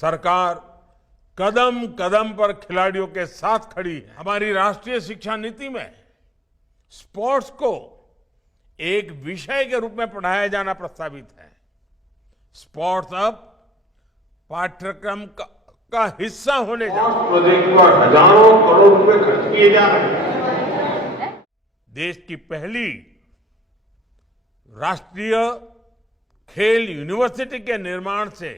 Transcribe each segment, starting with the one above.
सरकार कदम कदम पर खिलाड़ियों के साथ खड़ी है। हमारी राष्ट्रीय शिक्षा नीति में स्पोर्ट्स को एक विषय के रूप में पढ़ाया जाना प्रस्तावित है। स्पोर्ट्स अब पाठ्यक्रम का हिस्सा होने जा रहा है। प्रोजेक्ट पर हजारों करोड़ रुपए खर्च किए जा रहे हैं। देश की पहली राष्ट्रीय खेल यूनिवर्सिटी के निर्माण से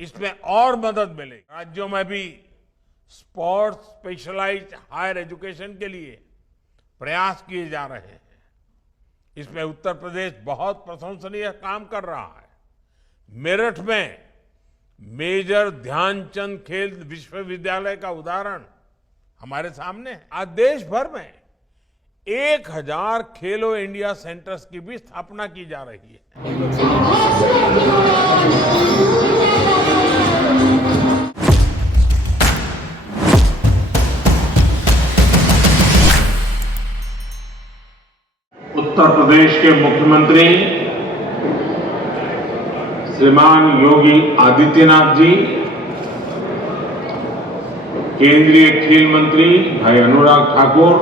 इसमें और मदद मिलेगी। राज्यों में भी स्पोर्ट्स स्पेशलाइज्ड हायर एजुकेशन के लिए प्रयास किए जा रहे हैं। इसमें उत्तर प्रदेश बहुत प्रशंसनीय काम कर रहा है। मेरठ में मेजर ध्यानचंद खेल विश्वविद्यालय का उदाहरण हमारे सामने है। आज देश भर में 1000 खेलो इंडिया सेंटर्स की भी स्थापना की जा रही है। उत्तर प्रदेश के मुख्यमंत्री श्रीमान योगी आदित्यनाथ जी, केंद्रीय खेल मंत्री भाई अनुराग ठाकुर,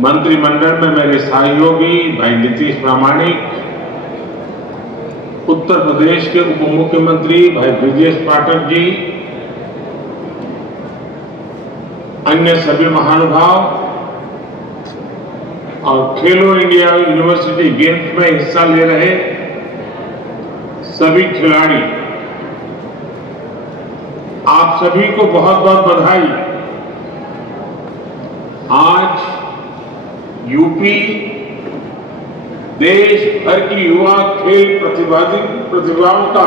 मंत्रिमंडल में मेरे सहयोगी भाई नीतीश प्रामाणिक, उत्तर प्रदेश के उप मुख्यमंत्री भाई ब्रजेश पाठक जी, अन्य सभी महानुभाव और खेलो इंडिया यूनिवर्सिटी गेम्स में हिस्सा ले रहे सभी खिलाड़ी, आप सभी को बहुत बहुत बधाई। आज यूपी देश भर की युवा खेल प्रतिभाओं का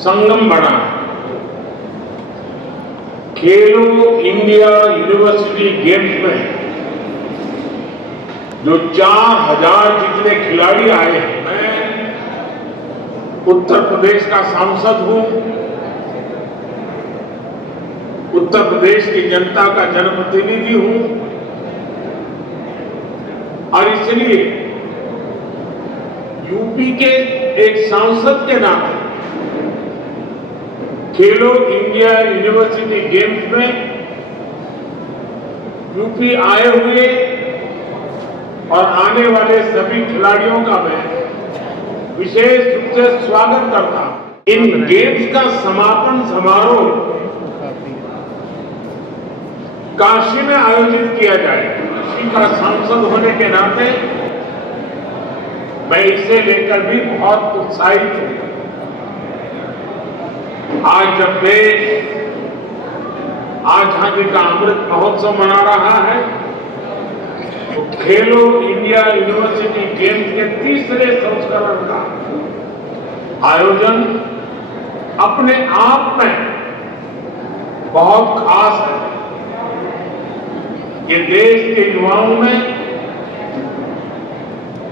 संगम बना है। खेलो इंडिया यूनिवर्सिटी गेम्स में जो 4000 जितने खिलाड़ी आए हैं, मैं उत्तर प्रदेश का सांसद हूं, उत्तर प्रदेश की जनता का जनप्रतिनिधि हूं और इसलिए यूपी के एक सांसद के नाते खेलो इंडिया यूनिवर्सिटी गेम्स में यूपी आए हुए और आने वाले सभी खिलाड़ियों का मैं विशेष रूप से स्वागत करता हूं। इन गेम्स का समापन समारोह काशी में आयोजित किया जाएगा। काशी का सांसद होने के नाते मैं इसे लेकर भी बहुत उत्साहित हूं। आज जब देश आजादी का अमृत महोत्सव मना रहा है, खेलो इंडिया यूनिवर्सिटी गेम्स के तीसरे संस्करण का आयोजन अपने आप में बहुत खास है। ये देश के युवाओं में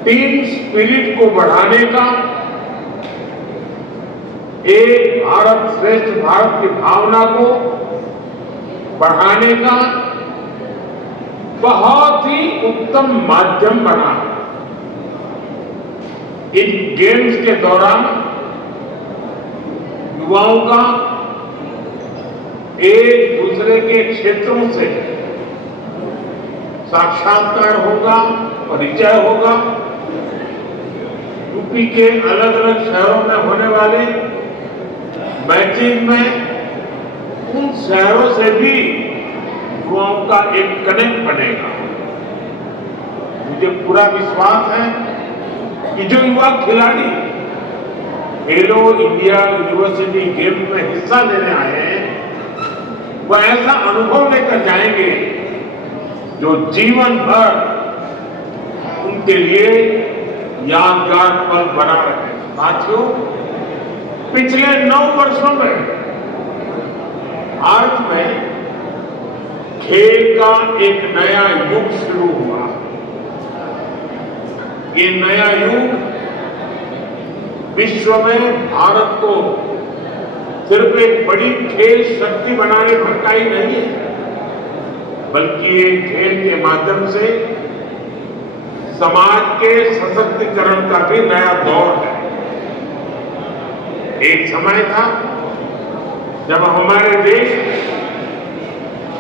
टीम स्पिरिट को बढ़ाने का, एक भारत श्रेष्ठ भारत की भावना को बढ़ाने का बहुत ही उत्तम माध्यम बना। इन गेम्स के दौरान युवाओं का एक दूसरे के क्षेत्रों से साक्षात्कार होगा, परिचय होगा। यूपी के अलग अलग शहरों में होने वाले मैचेज में उन शहरों से भी युवाओं का एक कनेक्ट बनेगा। मुझे पूरा विश्वास है कि जो युवा खिलाड़ी खेलो इंडिया यूनिवर्सिटी गेम्स में हिस्सा लेने आए हैं, वह ऐसा अनुभव लेकर जाएंगे जो जीवन भर उनके लिए यादगार पल बना रहे। साथियों, पिछले 9 वर्षों में भारत में खेल का एक नया युग शुरू हुआ। ये नया युग विश्व में भारत को सिर्फ एक बड़ी खेल शक्ति बनाने भर का ही नहीं है, बल्कि ये खेल के माध्यम से समाज के सशक्तिकरण का भी नया दौर है। एक समय था जब हमारे देश में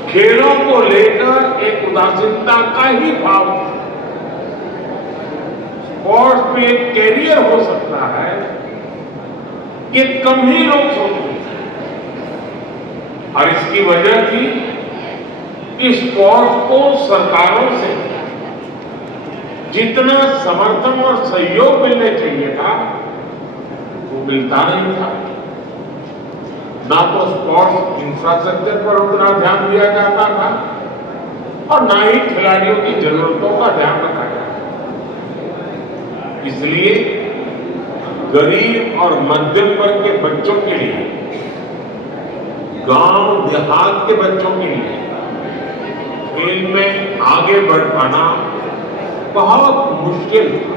खेलों को लेकर एक उदासीनता का ही भाव था। स्पोर्ट्स में एक कैरियर हो सकता है, ये कम ही लोग सोचते थे। और इसकी वजह थी कि स्पोर्ट्स को सरकारों से जितना समर्थन और सहयोग मिलने चाहिए था वो मिलता नहीं था। ना तो स्पोर्ट्स इंफ्रास्ट्रक्चर पर उतना ध्यान दिया जाता था और ना ही खिलाड़ियों की जरूरतों का ध्यान रखा जाता था। इसलिए गरीब और मध्यम वर्ग के बच्चों के लिए, गांव देहात के बच्चों के लिए खेल में आगे बढ़ पाना बहुत मुश्किल था।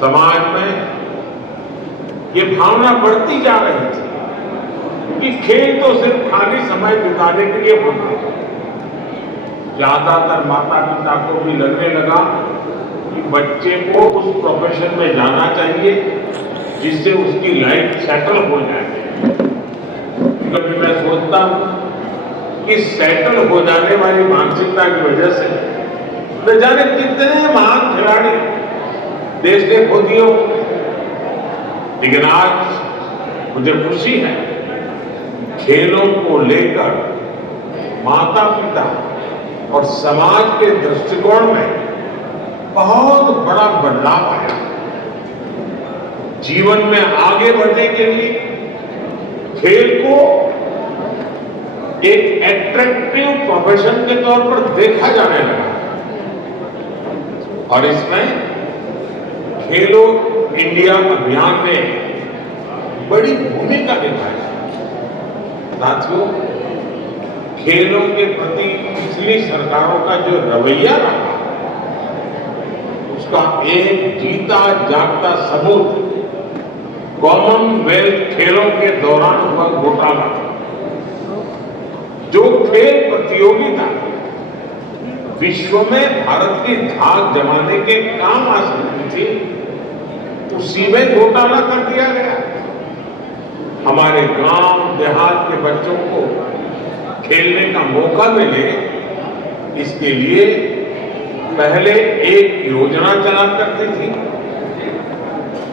समाज में ये भावना बढ़ती जा रही थी कि खेल तो सिर्फ खाली समय बिताने के लिए होते हैं। ज्यादातर माता पिता को भी लगने लगा कि बच्चे को उस प्रोफेशन में जाना चाहिए जिससे उसकी लाइफ सेटल हो जाए। कभी मैं सोचता हूं कि सेटल हो जाने वाली मानसिकता की वजह से न जाने कितने महान खिलाड़ी देश ने खो दिए होंगे। लेकिन आज मुझे खुशी है, खेलों को लेकर माता पिता और समाज के दृष्टिकोण में बहुत बड़ा बदलाव आया। जीवन में आगे बढ़ने के लिए खेल को एक एट्रैक्टिव प्रोफेशन के तौर पर देखा जाने लगा और इसमें खेलो इंडिया अभियान ने बड़ी भूमिका निभाई। साथियों, खेलों के प्रति पिछली सरकारों का जो रवैया रहा उसका एक जीता जागता सबूत कॉमनवेल्थ खेलों के दौरान हुआ घोटाला था। जो खेल प्रतियोगिता विश्व में भारत की धाक जमाने के काम आ सकती थी, उसी में घोटाला कर दिया गया। हमारे गांव देहात के बच्चों को खेलने का मौका मिले, इसके लिए पहले एक योजना चला करती थी,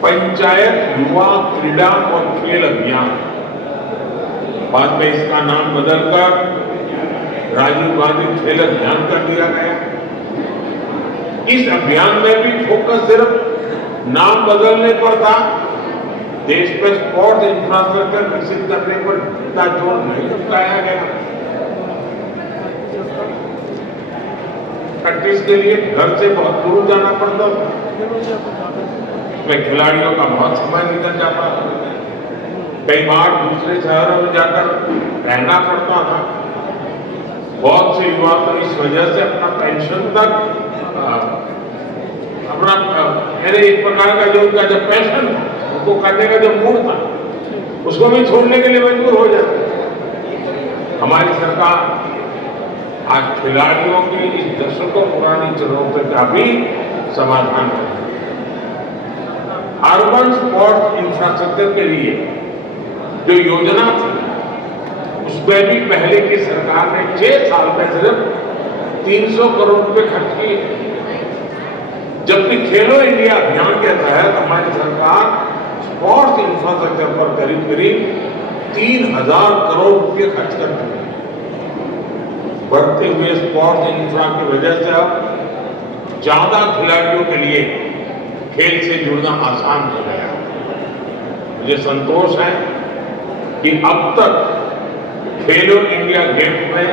पंचायत युवा क्रीड़ा और खेल अभियान। बाद में इसका नाम बदलकर राजीव गांधी खेल अभियान कर दिया गया। इस अभियान में भी फोकस सिर्फ नाम बदलने पर था, देश में स्पोर्ट्स इंफ्रास्ट्रक्चर विकसित करने पर इतना जोर नहीं लगाया गया। प्रैक्टिस के लिए घर से बहुत दूर जाना पड़ता था, इसमें खिलाड़ियों का बहुत समय निकल जाता था। कई बार दूसरे शहरों में जाकर रहना पड़ता था। बहुत से युवा तो इस वजह से अपना पेंशन तक अपना एक प्रकार का जो उनका जब पैशन था, उसको करने का जो मूड था, उसको भी छोड़ने के लिए मजबूर हो जाते। हमारी सरकार आज खिलाड़ियों की इस दशकों पुरानी चुनौती का भी समाधान करे। अर्बन स्पोर्ट्स इंफ्रास्ट्रक्चर के लिए जो योजना थी, उसमें भी पहले की सरकार ने 6 साल में सिर्फ 300 करोड़ रुपए खर्च किए, जबकि खेलो इंडिया अभियान के तहत हमारी सरकार स्पोर्ट्स इंफ्रास्ट्रक्चर पर करीब करीब 3000 करोड़ रुपए खर्च कर चुकी है। बढ़ते हुए स्पोर्ट्स इंफ्रा की वजह से अब ज्यादा खिलाड़ियों के लिए खेल से जुड़ना आसान हो गया। मुझे संतोष है कि अब तक खेलो इंडिया गेम्स में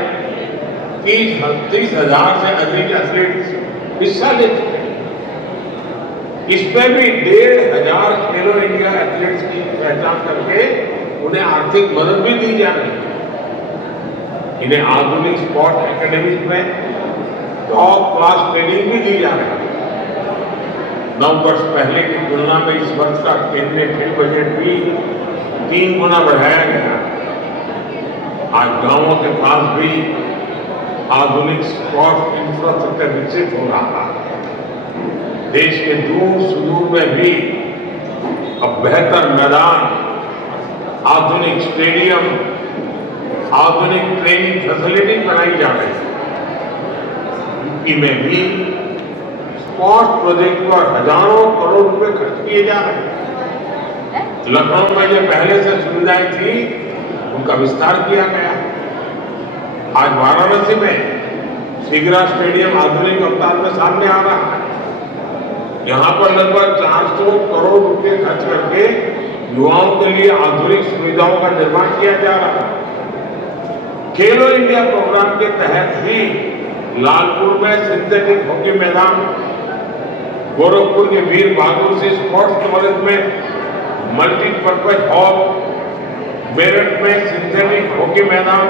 30,000 से अधिक एथलीट हिस्सा ले चुके हैं। इसमें भी 1,500 खेलो इंडिया एथलीट्स की पहचान करके उन्हें आर्थिक मदद भी दी जा रही है। इन्हें आधुनिक स्पोर्ट एकेडमी में टॉप क्लास ट्रेनिंग भी दी जा रही है। 9 वर्ष पहले की तुलना में इस वर्ष का केंद्रीय खेल बजट भी 3 गुना बढ़ाया गया। आज गांवों के पास भी आधुनिक स्पोर्ट्स इंफ्रास्ट्रक्चर विकसित हो रहा है। देश के दूर सुदूर में भी अब बेहतर मैदान, आधुनिक स्टेडियम, आधुनिक ट्रेनिंग फैसिलिटी बनाई जा रही है। यूपी में भी स्पोर्ट्स प्रोजेक्ट पर हजारों करोड़ रुपए खर्च किए जा रहे हैं। लखनऊ में जो पहले से सुविधाएं थी उनका विस्तार किया गया। आज वाराणसी में शिगरा स्टेडियम आधुनिक अवतार में सामने आ रहा है। यहाँ पर लगभग 400 करोड़ रुपए खर्च करके युवाओं के लिए आधुनिक सुविधाओं का निर्माण किया जा रहा है। खेलो इंडिया प्रोग्राम के तहत ही लालपुर में सिंथेटिक हॉकी मैदान, गोरखपुर के वीर बहादुर सिंह स्पोर्ट्स कॉलेज में मल्टीपर्पज हॉल, मेरठ में सिंथेटिक हॉकी मैदान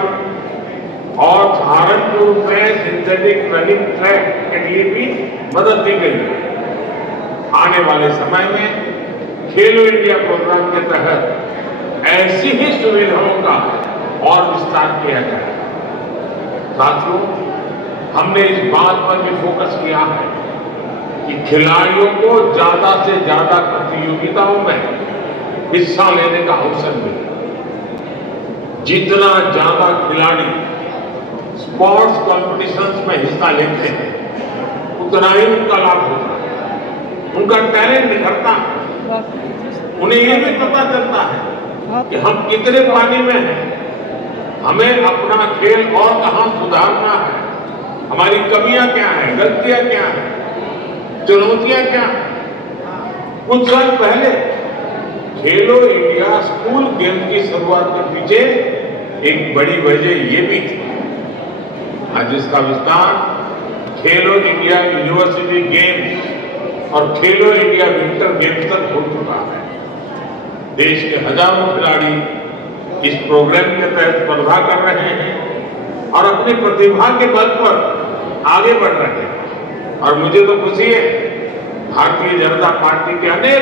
और सहारनपुर में सिंथेटिक रनिंग ट्रैक के लिए भी मदद दी गई। आने वाले समय में खेलो इंडिया प्रोग्राम के तहत ऐसी ही सुविधाओं का और विस्तार किया जाए। साथियों, हमने इस बात पर भी फोकस किया है कि खिलाड़ियों को ज्यादा से ज्यादा प्रतियोगिताओं में हिस्सा लेने का अवसर मिले। जितना ज्यादा खिलाड़ी स्पोर्ट्स कॉम्पिटिशन्स में हिस्सा लेते हैं उतना ही उनका लाभ होता है, उनका टैलेंट निखरता है। उन्हें यह भी पता चलता है कि हम कितने पानी में हैं, हमें अपना खेल और कहां सुधारना है, हमारी कमियां क्या हैं, गलतियां क्या हैं, चुनौतियां क्या हैं। कुछ साल पहले खेलो इंडिया स्कूल गेम की शुरुआत के पीछे एक बड़ी वजह ये भी थी। आज इसका विस्तार खेलो इंडिया यूनिवर्सिटी गेम्स और खेलो इंडिया विंटर गेम्स तक हो चुका है। देश के हजारों खिलाड़ी इस प्रोग्राम के तहत स्पर्धा कर रहे हैं और अपनी प्रतिभा के बल पर आगे बढ़ रहे हैं। और मुझे तो खुशी है, भारतीय जनता पार्टी के अनेक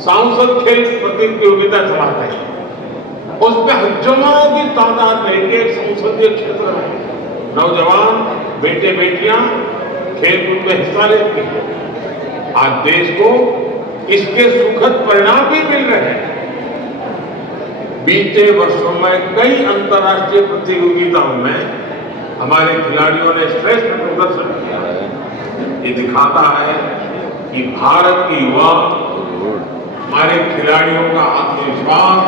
सांसद खेल प्रतियोगिता चलाते हैं। उसमें हजारों की तादाद में एक संसदीय क्षेत्र में नौजवान बेटे बेटियां खेलकूद में हिस्सा लेते हैं। आज देश को इसके सुखद परिणाम भी मिल रहे हैं। बीते वर्षों में कई अंतर्राष्ट्रीय प्रतियोगिताओं में हमारे खिलाड़ियों ने श्रेष्ठ प्रदर्शन किया है। ये दिखाता है कि भारत के युवा, हमारे खिलाड़ियों का आत्मविश्वास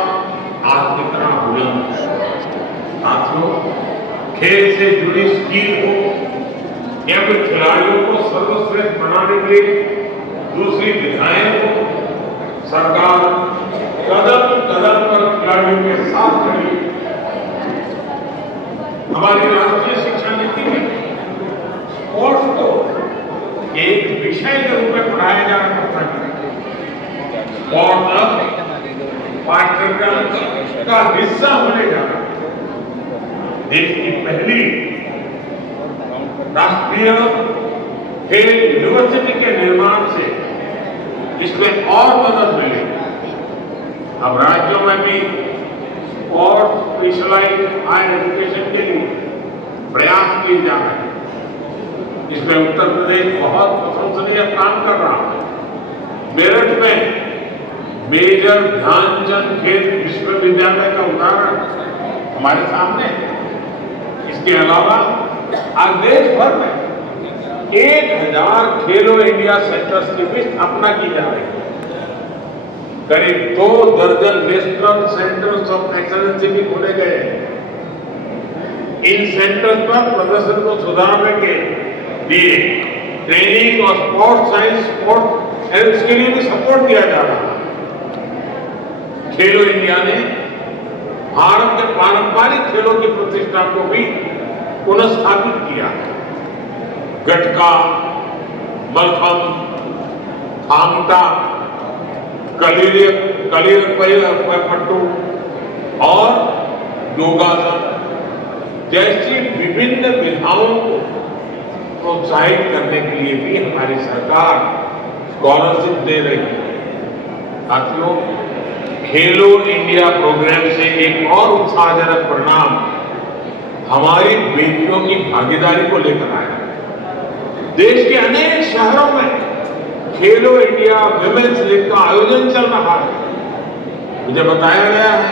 आज कितना बुलंद है। साथियों, खेल से जुड़ी स्किल को या फिर खिलाड़ियों को सर्वश्रेष्ठ बनाने के लिए दूसरी दिशाएं को सरकार कदम कदम पर खिलाड़ियों के साथ खड़ी। हमारी राष्ट्रीय शिक्षा नीति में स्पोर्ट्स को एक विषय के रूप में पढ़ाया जाना पड़ता है। स्पोर्ट्स अब पाठ्यक्रम का हिस्सा होने जा रहा है। देश की पहली राष्ट्रीय खेल यूनिवर्सिटी के निर्माण से इसमें और मदद मिलेगी। अब राज्यों में भी स्पोर्ट्स स्पेशलाइज्ड हायर एजुकेशन के लिए प्रयास किए जा रहे हैं। इसमें उत्तर प्रदेश बहुत प्रशंसनीय काम कर रहा है। मेरठ में मेजर ध्यानचंद खेल विश्वविद्यालय का उदाहरण हमारे सामने है। इसके अलावा आज देश भर में 1000 खेलो इंडिया सेंटर्स की भी स्थापना की जा रही है। करीब 2 दर्जन नेशनल सेंटर्स ऑफ एक्सेलेंस भी खोले गए हैं। इन सेंटर्स पर प्रदर्शन को सुधारने के लिए ट्रेनिंग और स्पोर्ट्स साइंस, स्पोर्ट्स हेल्थ इसके लिए भी सपोर्ट दिया जा रहा है। खेलो इंडिया ने भारत के पारंपरिक खेलों की प्रतिष्ठा को भी पुनर्स्थापित किया। गटका, मलखंभ, थांग टा, कलीरपट्टू और योगासन जैसी विभिन्न विधाओं को प्रोत्साहित करने के लिए भी हमारी सरकार स्कॉलरशिप दे रही है। साथियों, खेलो इंडिया प्रोग्राम से एक और उत्साहजनक परिणाम हमारी बेटियों की भागीदारी को लेकर आया। देश के अनेक शहरों में खेलो इंडिया विमेंस लीग का आयोजन चल रहा है। मुझे बताया गया है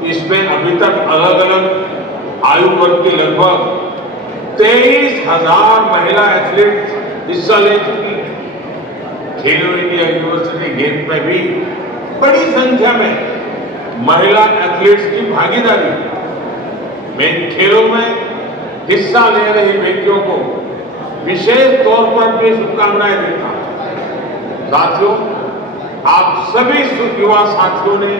कि इसमें अभी तक अलग अलग आयु वर्ग की लगभग 23,000 महिला एथलीट हिस्सा ले चुकी है। खेलो इंडिया यूनिवर्सिटी गेम्स में भी बड़ी संख्या में महिला एथलीट्स की भागीदारी। मैं इन खेलों में हिस्सा ले रही बेटियों को विशेष तौर पर भी शुभकामनाएं देता हूं। साथियों, आप सभी युवा साथियों ने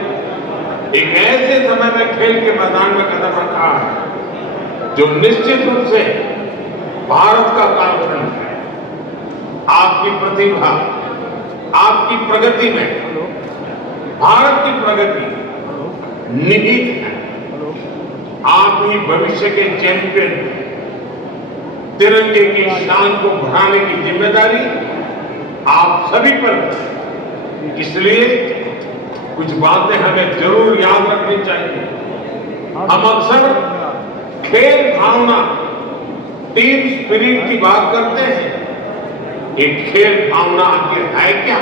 एक ऐसे समय में खेल के मैदान में कदम रखा है जो निश्चित रूप से भारत का कालखंड है। आपकी प्रतिभा, आपकी प्रगति में भारत की प्रगति निहित है। आप ही भविष्य के चैंपियन हैं। तिरंगे की शान को बढ़ाने की जिम्मेदारी आप सभी पर है। इसलिए कुछ बातें हमें जरूर याद रखनी चाहिए। हम अक्सर खेल भावना, टीम स्पिरिट की बात करते हैं। एक खेल भावना आखिर है क्या?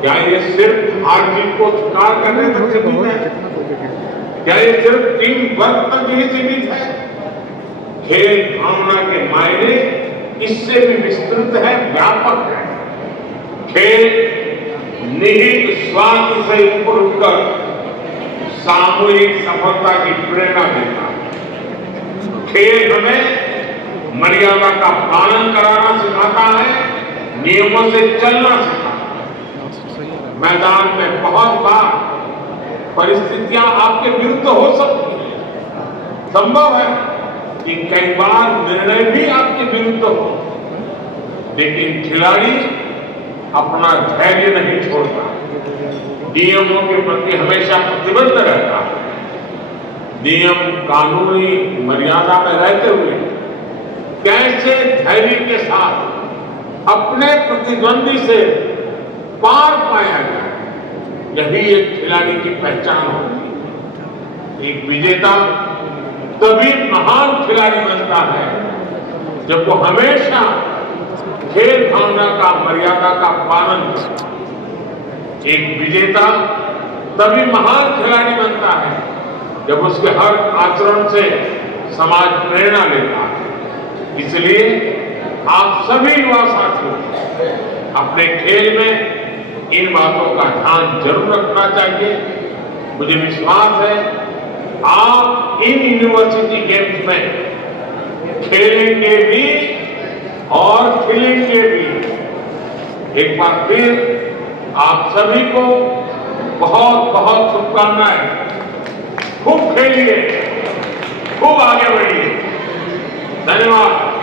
क्या ये सिर्फ हार जीत को स्वीकार करने तक सीमित है? क्या ये सिर्फ टीम वर्क तक ही सीमित है? खेल भावना के मायने इससे भी विस्तृत है, व्यापक है। खेल निहित स्वार्थ से ऊपर उठकर सामूहिक सफलता की प्रेरणा देता है। खेल हमें मर्यादा का पालन कराना सिखाता है, नियमों से चलना सिखाता है। मैदान में बहुत बार परिस्थितियां आपके विरुद्ध हो सकती हैं। संभव है कि कई बार निर्णय भी आपके विरुद्ध हो, लेकिन खिलाड़ी अपना धैर्य नहीं छोड़ता। नियमों के प्रति हमेशा प्रतिबद्ध रहता है। नियम कानूनी मर्यादा में रहते हुए कैसे धैर्य के साथ अपने प्रतिद्वंदी से पार पाया जाए, यही एक खिलाड़ी की पहचान होती है। एक विजेता तभी महान खिलाड़ी बनता है जब वो हमेशा खेल भावना का, मर्यादा का पालन करता है। एक विजेता तभी महान खिलाड़ी बनता है जब उसके हर आचरण से समाज प्रेरणा लेता है। इसलिए आप सभी युवा साथियों अपने खेल में इन बातों का ध्यान जरूर रखना चाहिए। मुझे विश्वास है आप इन यूनिवर्सिटी गेम्स में खेलेंगे भी और खिलेंगे भी। एक बार फिर आप सभी को बहुत बहुत शुभकामनाएं। खूब खेलिए, खूब आगे बढ़िए। धन्यवाद।